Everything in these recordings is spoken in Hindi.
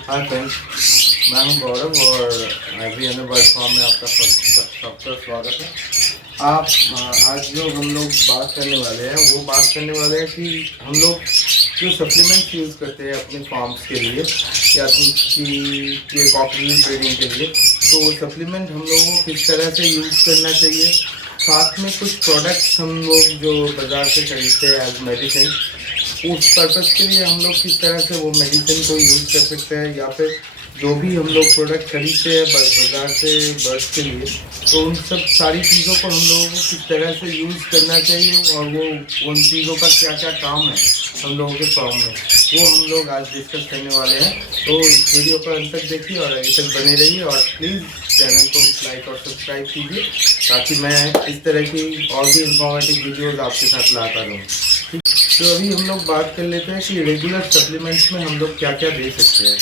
हाय फ्रेंड्स, मैं हूं गौरव और एवरी अदर बर्ड फार्म में आपका सबका स्वागत है। आप आज जो हम लोग बात करने वाले हैं वो बात करने वाले हैं कि हम लोग जो सप्लीमेंट्स यूज़ करते हैं अपने फार्म्स के लिए या कि कॉकटेल ब्रीडिंग के लिए, तो वो सप्लीमेंट हम लोगों को किस तरह से यूज़ करना चाहिए। साथ में कुछ प्रोडक्ट्स हम लोग जो बाज़ार से खरीदते हैं एज मेडिसिन, उस पर्पज़ के लिए हम लोग किस तरह से वो मेडिसिन को यूज़ कर सकते हैं, या फिर जो भी हम लोग प्रोडक्ट खरीदते हैं बाज़ार से बर्ड्स के लिए, तो उन सब सारी चीज़ों को हम लोगों को किस तरह से यूज़ करना चाहिए और वो उन चीज़ों का क्या क्या काम है हम लोगों के फार्म में, वो हम लोग आज डिस्कस करने वाले हैं। तो इस वीडियो को अंत तक देखिए और आगे तक बने रहिए और प्लीज़ चैनल को लाइक और सब्सक्राइब कीजिए ताकि मैं इस तरह की और भी इंफॉर्मेटिव वीडियोज़ आपके साथ लाता रहूँ। तो अभी हम लोग बात कर लेते हैं कि रेगुलर सप्लीमेंट्स में हम लोग क्या क्या दे सकते हैं।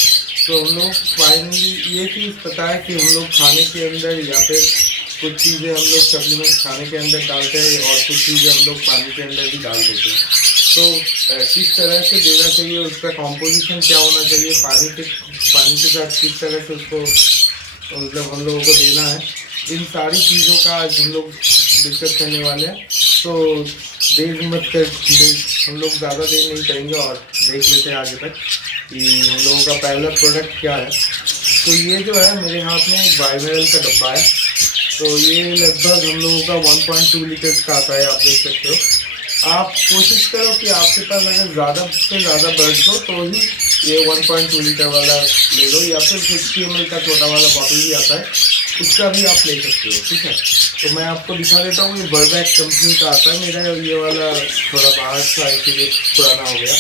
तो हम लोग फाइनली ये चीज़ पता है कि हम लोग खाने के अंदर या फिर कुछ चीज़ें हम लोग सप्लीमेंट खाने के अंदर डालते हैं और कुछ चीज़ें हम लोग पानी के अंदर भी डाल देते हैं। तो किस तरह से देना चाहिए, उसका कॉम्पोजिशन क्या होना चाहिए, पानी के साथ किस तरह से उसको मतलब हम लोगों को देना है, इन सारी चीज़ों का आज हम लोग डिस्कस करने वाले हैं। तो हम लोग ज़्यादा देर नहीं करेंगे और देख लेते हैं आगे तक कि हम लोगों का पहला प्रोडक्ट क्या है। तो ये जो है मेरे हाथ में एक वाइमिरल का डब्बा है। तो ये लगभग हम लोगों का 1.2 लीटर का आता है, आप देख सकते हो। आप कोशिश करो कि आपके पास अगर ज़्यादा से ज़्यादा बर्ड्स हो तो ही ये 1.2 लीटर वाला ले लो, या फिर 50 ml का छोटा वाला बॉटल भी आता है, उसका भी आप ले सकते हो। ठीक है, तो मैं आपको दिखा देता हूँ। ये बर्बैक कंपनी का आता है। मेरा ये वाला थोड़ा बाहर था इसीलिए पुराना हो गया।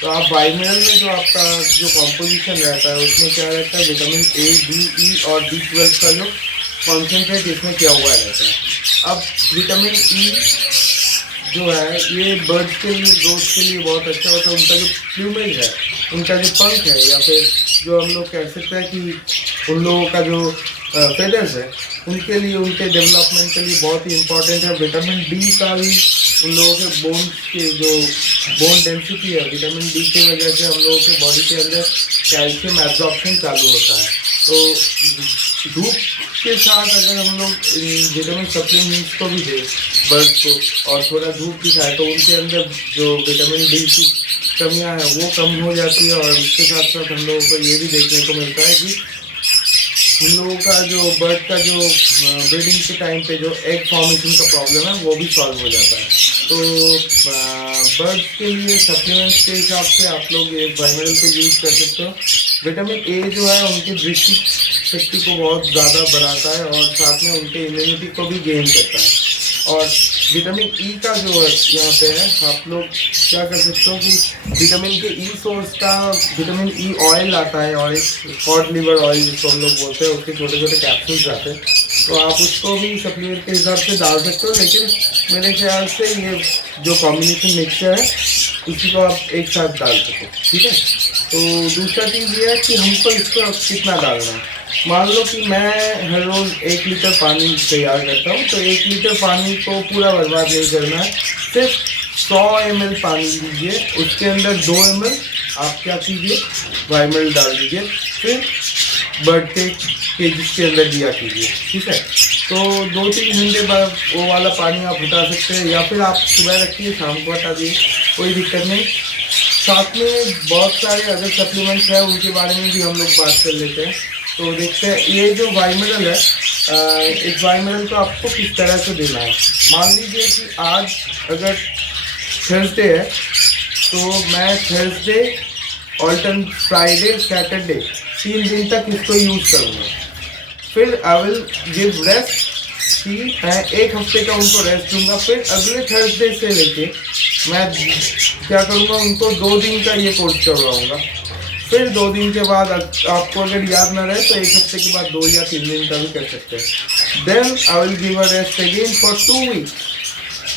तो आप वाइमिनल में जो आपका जो कॉम्पोजिशन रहता है उसमें क्या रहता है, विटामिन ए, डी, ई और B12 का जो कॉन्सेंट्रेट इसमें किया हुआ रहता है। अब विटामिन ई जो है ये बर्ड्स के लिए, ग्रोथ के लिए बहुत अच्छा होता है। उनका जो प्लूमेज है, उनका जो पंख है, या फिर जो हम लोग कह सकते हैं कि उन लोगों का जो फेदर्स है, उनके लिए, उनके डेवलपमेंट के लिए बहुत ही इम्पोर्टेंट है। विटामिन डी का भी उन लोगों के बोन के जो बोन डेंसिटी है, विटामिन डी की वजह से हम लोगों के बॉडी के अंदर कैल्शियम एब्जॉर्प्शन चालू होता है। तो धूप के साथ अगर हम लोग विटामिन सप्लीमेंट्स को भी दें बर्ड्स को और थोड़ा धूप दिखाए तो उनके अंदर जो विटामिन डी की कमियां हैं वो कम हो जाती है। और उसके साथ साथ हम लोगों को ये भी देखने को मिलता है कि हम लोगों का जो बर्ड का जो ब्रीडिंग के टाइम पे जो एग फॉर्मेशन का प्रॉब्लम है वो भी सॉल्व हो जाता है। तो बर्ड्स के लिए सप्लीमेंट्स के हिसाब से आप लोग ये वाइमिनल को यूज़ कर सकते हो। विटामिन ए जो है उनकी दृष्टि शक्ति को बहुत ज़्यादा बढ़ाता है और साथ में उनके इम्यूनिटी को भी गेन करता है। और विटामिन ई का जो है यहाँ पे है, आप लोग क्या कर सकते हो कि विटामिन के ई सोर्स का विटामिन ई ऑयल आता है और एक कॉड लिवर ऑयल जिसको हम लोग बोलते हैं, उसके छोटे छोटे कैप्सूल्स आते हैं। तो आप उसको भी सप्लीमेंट के हिसाब से डाल सकते हो, लेकिन मेरे ख्याल से ये जो कॉम्बिनेशन मिक्सचर है उसी को आप एक साथ डाल सको। ठीक है, तो दूसरा चीज़ ये है कि हमको इसको कितना डालना है। मान लो कि मैं हर रोज़ 1 लीटर पानी तैयार करता हूँ, तो 1 लीटर पानी को पूरा बर्बाद नहीं करना है। सिर्फ 100 ml पानी लीजिए, उसके अंदर 2 ml आप क्या कीजिए, वाइमिनल डाल दीजिए, फिर बर्ड के केजेस के अंदर दिया कीजिए। ठीक है, तो 2-3 घंटे बाद वो वाला पानी आप उठा सकते हैं, या फिर आप सुबह रखिए, शाम को हटा दिए, कोई दिक्कत नहीं। साथ में बहुत सारे अदर सप्लीमेंट्स हैं, उनके बारे में भी हम लोग बात कर लेते हैं। तो देखते हैं ये जो वाइमिनल है, इस वाइमिनल को आपको किस तरह से देना है। मान लीजिए कि आज अगर थर्सडे है तो मैं थर्सडे, ऑल्टर्न फ्राइडे, सैटरडे 3 दिन तक इसको यूज़ करूँगा। फिर आई विल गिव रेस्ट कि मैं 1 हफ्ते का उनको रेस्ट दूंगा। फिर अगले थर्सडे से लेके मैं क्या करूँगा, उनको 2 दिन का ये कोर्स करवाऊँगा। फिर 2 दिन के बाद आपको अगर याद ना रहे तो 1 हफ्ते के बाद 2 या 3 दिन का भी कर सकते हैं। Then I will give a rest again for 2 weeks.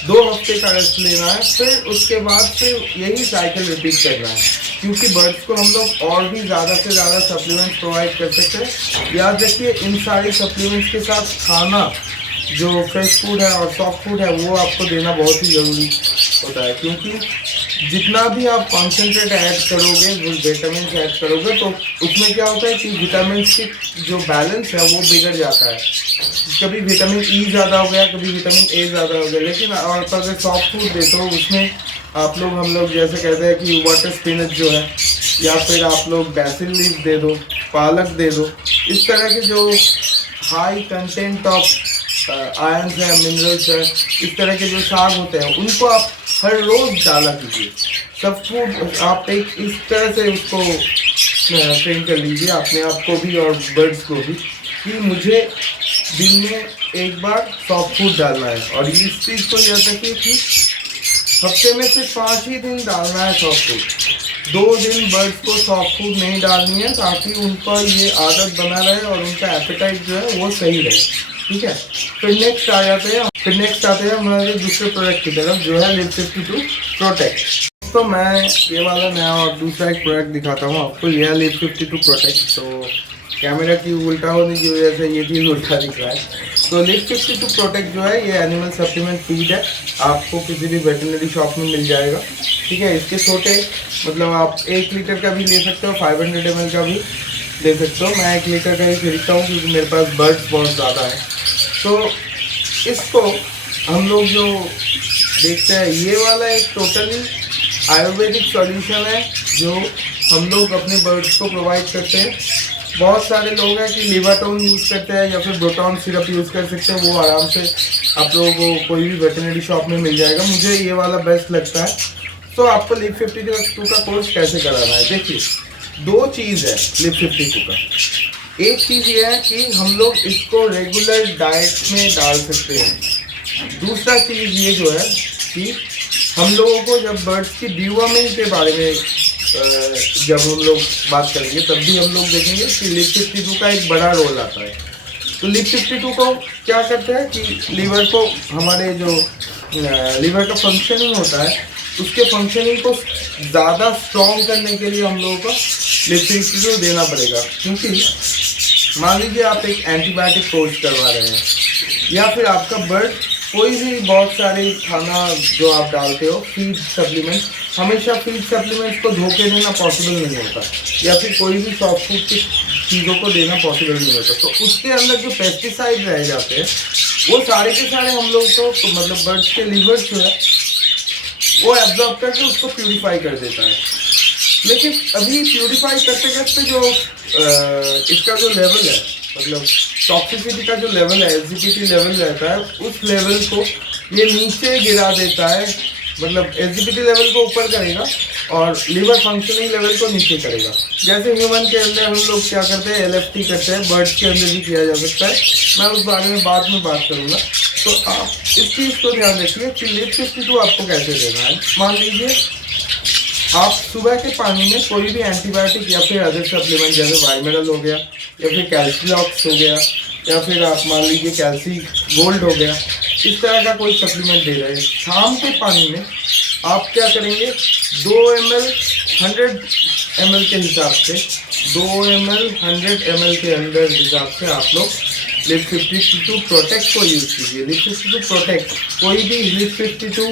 2 हफ्ते का रेस्ट लेना है, फिर उसके बाद फिर यही साइकिल रिपीट करना है, क्योंकि बर्ड्स को हम लोग और भी ज़्यादा से ज़्यादा सप्लीमेंट्स प्रोवाइड कर सकते हैं। याद रखिए, इन सारी सप्लीमेंट्स के साथ खाना जो फ्रेश फूड है और सॉफ्ट फूड है वो आपको देना बहुत ही ज़रूरी होता है, क्योंकि जितना भी आप कॉन्सेंट्रेट ऐड करोगे, वो विटामिन ऐड करोगे, तो उसमें क्या होता है कि विटामिन की जो बैलेंस है वो बिगड़ जाता है। कभी विटामिन ई ज़्यादा हो गया, कभी विटामिन ए ज़्यादा हो गया। लेकिन और अगर सॉफ्ट फूड देते हो, उसमें आप लोग, हम लोग जैसे कहते हैं कि वाटर स्पिनच जो है, या फिर आप लोग बैसिल लीफ दे दो, पालक दे दो, इस तरह के जो हाई कंटेंट ऑफ आयरन है, मिनरल्स है, इस तरह के जो साग होते हैं, उनको आप हर रोज़ डाला कीजिए। सब फूड आप एक इस तरह से उसको ट्रेन कर लीजिए अपने आप को भी और बर्ड्स को भी, कि मुझे दिन में एक बार सॉफ्ट फूड डालना है। और इस चीज़ को याद रखिए कि हफ्ते में सिर्फ 5 ही दिन डालना है सॉफ्ट फूड। 2 दिन बर्ड्स को सॉफ्ट फूड नहीं डालनी है, ताकि उनका ये आदत बना रहे और उनका एपेटाइट जो है वो सही रहे। ठीक है, फिर नेक्स्ट आते हैं हमारे दूसरे प्रोडक्ट की तरफ, जो है लिव 52 प्रोटेक्ट। तो मैं ये वाला नया और दूसरा एक प्रोडक्ट दिखाता हूँ आपको। यह है लिव 52 प्रोटेक्ट। तो कैमरा की उल्टा होने की वजह से ये चीज़ उल्टा दिख रहा है। तो लिव 52 प्रोटेक्ट जो है, ये एनिमल सप्लीमेंट फीड है, आपको किसी भी वेटरनरी शॉप में मिल जाएगा। ठीक है, इसके छोटे मतलब आप 1 लीटर का भी ले सकते हो, 500 ml का भी ले सकते हो। मैं 1 लीटर का ही खरीदता हूँ क्योंकि मेरे पास बर्ड्स बहुत ज़्यादा है। तो इसको हम लोग जो देखते हैं, ये वाला एक टोटली आयुर्वेदिक सॉल्यूशन है जो हम लोग अपने बर्ड्स को प्रोवाइड करते हैं। बहुत सारे लोग हैं कि लिवाटोन यूज़ करते हैं या फिर ब्रोटॉन सिरप यूज़ कर सकते हैं, वो आराम से आप लोगों को कोई भी वेटरनरी शॉप में मिल जाएगा। मुझे ये वाला बेस्ट लगता है। तो आपको लिव 52 का कोर्स कैसे कराना है, देखिए 2 चीज़ है लिव 52 का। एक चीज़ ये है कि हम लोग इसको रेगुलर डाइट में डाल सकते हैं। दूसरा चीज़ ये जो है कि हम लोगों को जब बर्ड्स की डिवॉर्मिंग के बारे में जब हम लोग बात करेंगे, तब भी हम लोग देखेंगे कि लिव 52 का एक बड़ा रोल आता है। तो लिव 52 को क्या करते हैं कि लीवर को, हमारे जो लीवर का फंक्शनिंग होता है, उसके फंक्शनिंग को ज़्यादा स्ट्रॉन्ग करने के लिए हम लोगों को लिव 52 देना पड़ेगा। क्योंकि मान लीजिए आप एक एंटीबायोटिक कोर्स करवा रहे हैं, या फिर आपका बर्ड कोई भी बहुत सारे खाना जो आप डालते हो, फीड सप्लीमेंट, हमेशा फीड सप्लीमेंट्स को धो के देना पॉसिबल नहीं होता, या फिर कोई भी सॉफ्ट फूड की चीज़ों को देना पॉसिबल नहीं होता। तो उसके अंदर जो पेस्टिसाइड रह जाते हैं, वो सारे के सारे हम लोग को तो मतलब बर्ड्स के लीवर जो है वो एब्जॉर्ब करके उसको प्यूरिफाई कर देता है। लेकिन अभी प्यूरिफाई करते करते जो इसका जो लेवल है, मतलब टॉक्सिसिटी का जो लेवल है, एसजीपीटी लेवल रहता है, उस लेवल को ये नीचे गिरा देता है। मतलब एसजीपीटी लेवल को ऊपर करेगा और लीवर फंक्शनिंग लेवल को नीचे करेगा। जैसे ह्यूमन के अंदर हम लोग क्या करते हैं, एलएफटी करते हैं, बर्ड्स के अंदर भी किया जा सकता है। मैं उस बारे में बाद में बात करूँगा। तो आप इस चीज़ को ध्यान रखिए कि लिव 52 आपको कैसे देना है। मान लीजिए आप सुबह के पानी में कोई भी एंटीबायोटिक या फिर अदर सप्लीमेंट, जैसे वाइमिनल हो गया, या फिर कैल्सिलॉक्स हो गया, या फिर आप मान लीजिए कैल्सी गोल्ड हो गया, इस तरह का कोई सप्लीमेंट दे रहे हैं। शाम के पानी में आप क्या करेंगे, 2 ml 100 ml के हिसाब से, 2 ml 100 ml के अंदर हिसाब से आप लोग लिव 52 प्रोटेक्ट को यूज़ कीजिए। लिव 52 प्रोटेक्ट, कोई भी लिव 52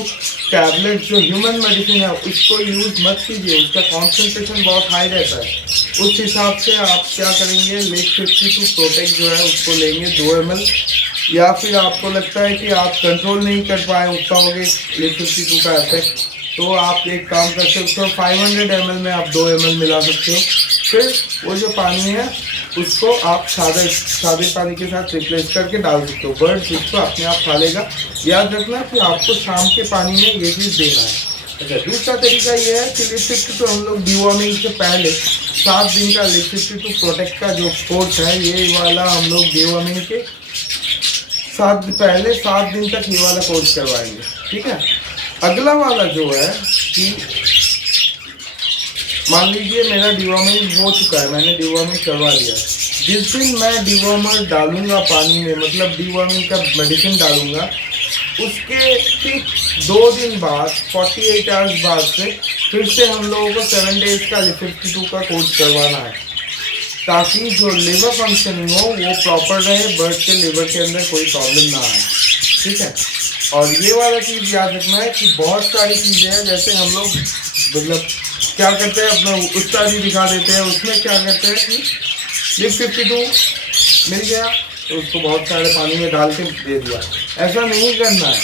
टैबलेट जो ह्यूमन मेडिसिन है उसको यूज़ मत कीजिए, उसका कॉन्सेंट्रेशन बहुत हाई रहता है। उस हिसाब से आप क्या करेंगे, लिव 52 प्रोटेक्ट जो है उसको लेंगे 2 ml, या फिर आपको लगता है कि आप कंट्रोल नहीं कर पाए पाओगे लिव 52 का इफेक्ट, तो आप एक काम कर सकते हो, 500 ml में आप 2 ml मिला सकते हो। फिर वो जो पानी है उसको आप सादे पानी के साथ रिप्लेस करके डाल सकते हो। बर्ड्स उसको अपने आप खा लेगा। याद रखना कि आपको शाम के पानी में ये चीज़ देना है। अच्छा, दूसरा तरीका ये है कि लिव 52 हम लोग डिवॉर्मिंग से पहले 7 दिन का लिव 52 प्रोटेक्ट का जो कोर्स है, ये वाला हम लोग डिवॉर्मिंग के 7 दिन तक ये वाला कोर्स करवाएंगे। ठीक है, अगला वाला जो है कि मान लीजिए मेरा डिवॉर्मिंग हो चुका है, मैंने डिवॉर्मिंग करवा दिया। जिस दिन मैं डिवॉर्मर डालूंगा पानी में, मतलब डिवॉर्मिंग का मेडिसिन डालूंगा, उसके ठीक 2 दिन बाद 48 आवर्स बाद से फिर से हम लोगों को 7 डेज का लिव 52 का कोर्स करवाना है, ताकि जो लिवर फंक्शनिंग हो वो प्रॉपर रहे, बर्ड के लिवर के अंदर कोई प्रॉब्लम ना आए। ठीक है, और ये वाला चीज़ याद रखना है कि बहुत सारी चीज़ें हैं, जैसे हम लोग मतलब क्या करते हैं, अपना उसका भी दिखा देते हैं। उसमें क्या करते हैं कि लिप 52 मिल गया तो उसको बहुत सारे पानी में डाल के दे दिया, ऐसा नहीं करना है।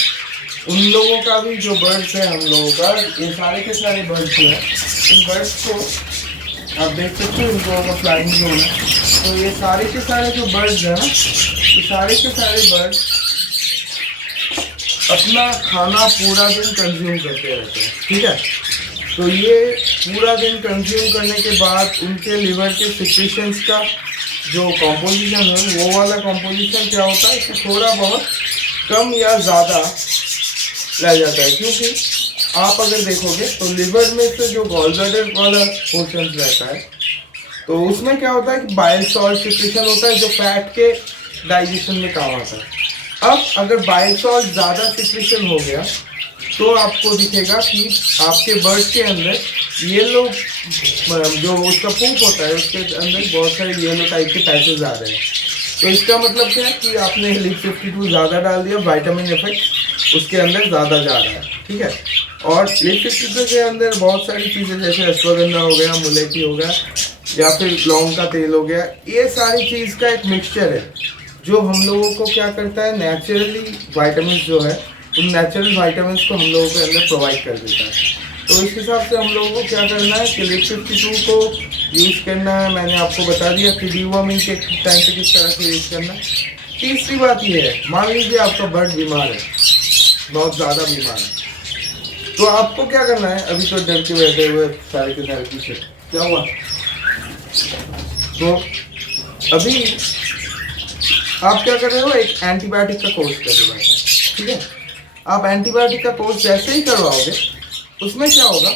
उन लोगों का भी जो बर्ड्स है, हम लोगों का ये सारे के सारे बर्ड्स जो है, इन बर्ड्स को आप देख सकते हो, इन लोगों का फ्लाइंग जोन है। तो ये सारे के सारे जो बर्ड्स हैं ना, ये सारे के सारे बर्ड्स अपना खाना पूरा दिन कंज्यूम करते रहते हैं, ठीक है। तो ये पूरा दिन कंज्यूम करने के बाद उनके लिवर के सिक्रीशंस का जो कॉम्पोजिशन है, वो वाला कॉम्पोजिशन क्या होता है कि थोड़ा बहुत कम या ज़्यादा रह जाता है। क्योंकि आप अगर देखोगे तो लिवर में से जो गॉलब्लैडर वाला पोर्शन रहता है, तो उसमें क्या होता है कि बाइल सॉल्ट सिक्रीशन होता है, जो फैट के डाइजेशन में काम आता है। अब अगर बाइल सॉल्ट ज़्यादा सिक्रीशन हो गया तो आपको दिखेगा कि आपके बर्ड के अंदर येलो जो उसका पूप होता है, उसके अंदर बहुत सारे येलो टाइप के पैचेज आ रहे हैं। तो इसका मतलब क्या है कि आपने लिप 52 ज़्यादा डाल दिया, विटामिन इफेक्ट उसके अंदर ज़्यादा जा रहा है, ठीक है। और लिप 52 के अंदर बहुत सारी चीज़ें जैसे अश्वगंधा हो गया, मुलेठी हो गया, या फिर लौंग का तेल हो गया, ये सारी चीज़ का एक मिक्सचर है जो हम लोगों को क्या करता है, नेचुरली वाइटामिन जो है, उन नेचुरल वाइटामिन को हम लोगों के अंदर प्रोवाइड कर देता है। तो इस हिसाब से हम लोगों को क्या करना है कि लिप 52 को यूज़ करना है। मैंने आपको बता दिया कि डीवॉर्मिंग के टाइम पे किस तरह से यूज़ करना है। तीसरी बात ये है, मान लीजिए आपका बर्ड बीमार है, बहुत ज़्यादा बीमार है, तो आपको क्या करना है, अभी तो डर के बैठे हुए सारे के सारे पीछे क्या हुआ, तो अभी आप क्या कर रहे हो, एक एंटीबायोटिक का कोर्स कर रहे हो, ठीक है। आप एंटीबायोटिक का कोर्स जैसे ही करवाओगे, उसमें क्या होगा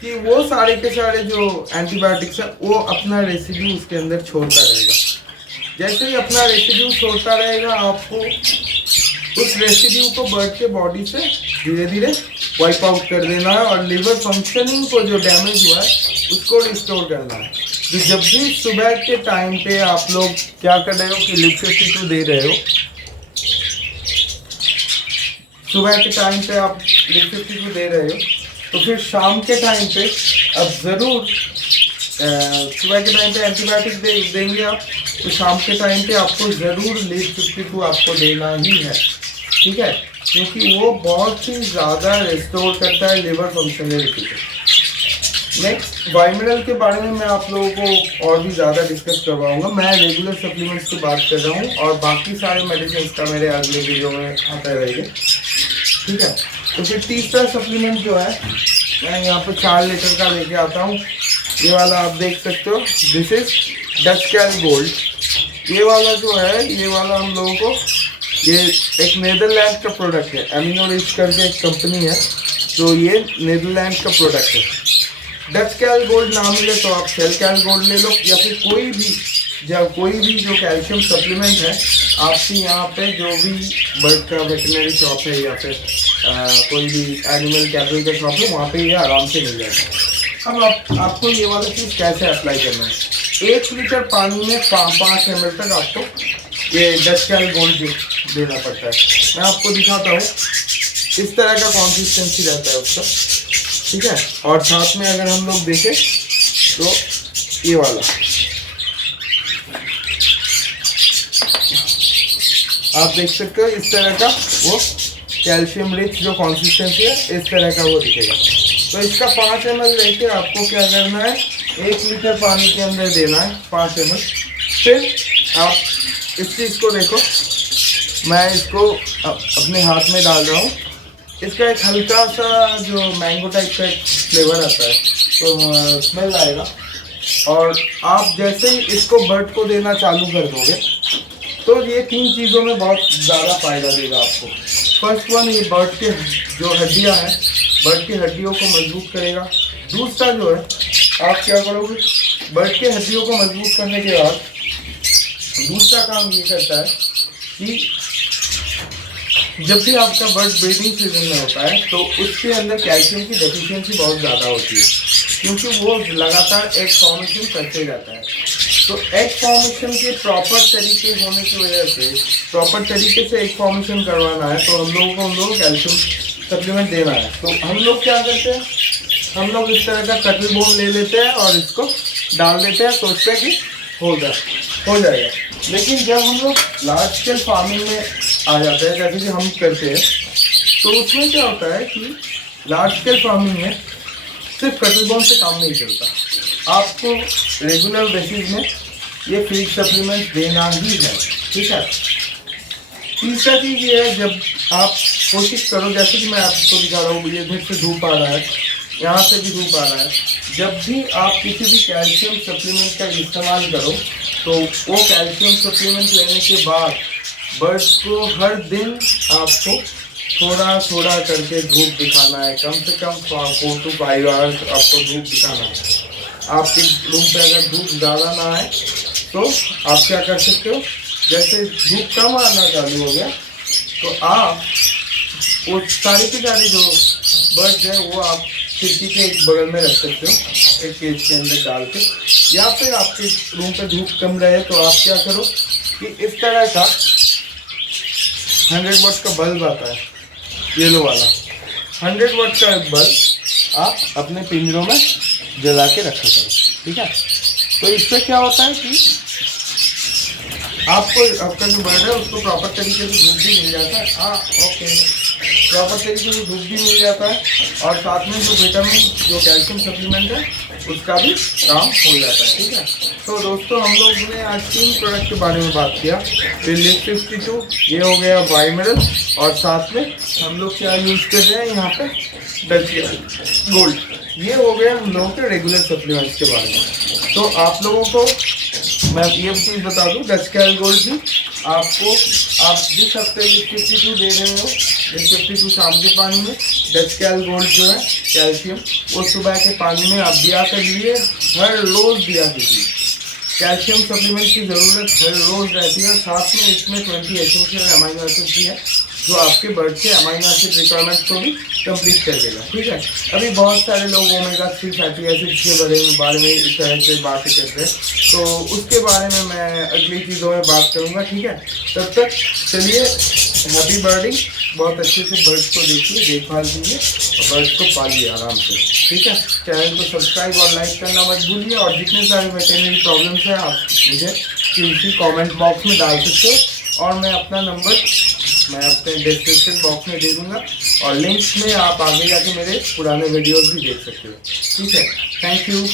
कि वो सारे के सारे जो एंटीबायोटिक्स है वो अपना रेसिड्यू उसके अंदर छोड़ता रहेगा। जैसे ही अपना रेसिड्यू छोड़ता रहेगा, आपको उस रेसिड्यू को बर्ड के बॉडी से धीरे धीरे वाइप आउट कर देना है, और लिवर फंक्शनिंग को जो डैमेज हुआ है उसको रिस्टोर करना है। तो जब भी सुबह के टाइम पे आप लोग क्या कर रहे हो कि लिप 52 दे रहे हो, सुबह के टाइम पे आप लिप 52 दे रहे हो, तो फिर शाम के टाइम पे अब ज़रूर सुबह के टाइम पे एंटीबायोटिक देंगे आप, तो शाम के टाइम पे आपको ज़रूर लिप 52 आपको देना ही है, ठीक है, क्योंकि वो बहुत ही ज़्यादा रिस्टोर करता है लिवर फंक्शनलिटी को। नेक्स्ट वाइमिनल के बारे में मैं आप लोगों को और भी ज़्यादा डिस्कस करवाऊंगा। मैं रेगुलर सप्लीमेंट्स की बात कर रहा हूँ, और बाकी सारे मेडिसिन का मेरे अगले वीडियो में आता रहेगा, ठीक है। तो फिर तीसरा सप्लीमेंट जो है, मैं यहाँ पर 4 लीटर का लेके आता हूँ। ये वाला आप देख सकते हो, this is Dutch call gold. ये वाला जो है, ये वाला हम लोगों को, ये एक नीदरलैंड का प्रोडक्ट है, एमिनो रिच करके एक कंपनी है, तो ये नीदरलैंड का प्रोडक्ट है। डच कैल गोल्ड ना मिले तो आप सेल कैल गोल्ड ले लो, या फिर कोई भी जो कैल्शियम सप्लीमेंट है आपके यहाँ पे जो भी बर्ड का वेटनरी शॉप है, या फिर कोई भी एनिमल कैपिटल का शॉप है, वहाँ पे ये आराम से मिल जाता है। अब आपको ये वाला चीज़ कैसे अप्लाई करना है, 1 लीटर पानी में 5 ml तक आपको ये डच कैल गोल्ड देना पड़ता है। मैं आपको दिखाता हूँ, इस तरह का कॉन्सिस्टेंसी रहता है उसका, ठीक है। और साथ में अगर हम लोग देखें तो ये वाला आप देख सकते हो, इस तरह का वो कैल्शियम रिच जो कॉन्सिस्टेंसी है, इस तरह का वो दिखेगा। तो इसका 5 ml लेके आपको क्या करना है, 1 लीटर पानी के अंदर देना है 5 ml। फिर आप इस चीज़ को देखो, मैं इसको अपने हाथ में डाल रहा हूँ। इसका एक हल्का सा जो मैंगो टाइप का एक फ्लेवर आता है, तो स्मेल आएगा, और आप जैसे ही इसको बर्ड को देना चालू कर दोगे तो ये 3 चीज़ों में बहुत ज़्यादा फ़ायदा देगा आपको। फर्स्ट वन, ये बर्ड के जो हड्डियाँ हैं, बर्ड की हड्डियों को मजबूत करेगा। दूसरा जो है, आप क्या करोगे, बर्ड के हड्डियों को मजबूत करने के बाद दूसरा काम ये करता है कि जब भी आपका बर्ड ब्रीडिंग सीजन में होता है तो उसके अंदर कैल्शियम की डेफिशिएंसी बहुत ज़्यादा होती है, क्योंकि वो लगातार एक फॉर्मेशन करते जाता है। तो एग फॉर्मेशन के प्रॉपर तरीके होने की वजह से, प्रॉपर तरीके से एग फॉर्मेशन करवाना है तो हम लोगों को कैल्शियम सप्लीमेंट देना है। तो हम लोग क्या करते हैं, हम लोग इस तरह का कटल बोन ले लेते हैं और इसको डाल देते हैं, सोचते हैं कि हो जाएगा। लेकिन जब हम लोग लार्ज स्केल फार्मिंग में आ जाते हैं, जैसे कि हम करते हैं, तो उसमें क्या होता है कि लार्ज स्केल फार्मिंग में सिर्फ कटल बोन से काम नहीं चलता, आपको रेगुलर बेसिस में ये फीड सप्लीमेंट देना ही है, ठीक है। तीसरा चीज़ ये है, जब आप कोशिश करो, जैसे कि मैं आपको दिखा रहा हूँ, ये इधर से धूप आ रहा है, यहाँ से भी धूप आ रहा है, जब भी आप किसी भी कैल्शियम सप्लीमेंट का इस्तेमाल करो तो वो कैल्शियम सप्लीमेंट लेने के बाद बर्ड्स को हर दिन आपको थोड़ा थोड़ा करके धूप दिखाना है, कम से कम 4 to 5 आवर्स आपको धूप दिखाना है। आपके रूम पे अगर धूप ज़्यादा ना आए तो आप क्या कर सकते हो, जैसे धूप कम आना चालू हो गया तो आप वो सारी की सारी जो बर्ड्स है वो आप खिड़की के एक बगल में रख सकते हो, एक केज के अंदर डाल के, या फिर आपके रूम पे धूप कम रहे तो आप क्या करो कि इस तरह का 100 वाट का बल्ब आता है, येलो वाला 100 वाट का बल्ब आप अपने पिंजरों में जला के रखा करो, ठीक है। तो इससे क्या होता है कि आपको आपका जो बर्ड है उसको प्रॉपर तरीके से धूप भी मिल जाता है, हाँ ओके, प्रॉपर तरीके से धूप भी मिल जाता है और साथ में जो विटामिन, जो कैल्शियम सप्लीमेंट है उसका भी काम हो जाता है, ठीक है। तो दोस्तों हम लोग ने आज 3 प्रोडक्ट के बारे में बात किया, लिस्ट 52, ये हो गया वाइमिनरल, और साथ में हम लोग क्या यूज़ कर रहे हैं यहाँ पे डच गोल्ड, ये हो गया हम लोगों के रेगुलर सप्लीमेंट्स के बारे में। तो आप लोगों को मैं ये चीज़ बता दूं, डच गोल्ड भी आपको, आप जिस हफ्ते लिस्ट 52 दे रहे हो, लिस्ट 52 शाम के पानी में, डच गोल्ड जो है कैल्शियम वो सुबह के पानी में आप दिया करिए, हर रोज़ दिया कीजिए। कैल्शियम सप्लीमेंट की ज़रूरत हर रोज़ रहती है, साथ में इसमें 20 एसेंशियल अमाइनो एसिड भी है जो आपके बर्ड के अमाइनो एसिड रिक्वायरमेंट को भी कंप्लीट कर देगा, ठीक है। अभी बहुत सारे लोग ओमेगा 3 फैटी एसिड्स के बारे में इस तरह से बातें करते हैं, तो उसके बारे में मैं अगली चीज़ों में बात करूँगा, ठीक है। तब तक चलिए, हैप्पी बर्डिंग, बहुत अच्छे से बर्ड्स को देखिए, देखभाल कीजिए और बर्ड्स को पालिए आराम से, ठीक है। चैनल को सब्सक्राइब और लाइक करना मत भूलिए, और जितने सारे वेटरनरी प्रॉब्लम्स हैं आप मुझे किसी कमेंट बॉक्स में डाल सकते हो, और मैं अपना नंबर मैं अपने डिस्क्रिप्शन बॉक्स में दे दूँगा, और लिंक्स में आप आगे जाके मेरे पुराने वीडियोज़ भी देख सकते हो, ठीक है। Thank you.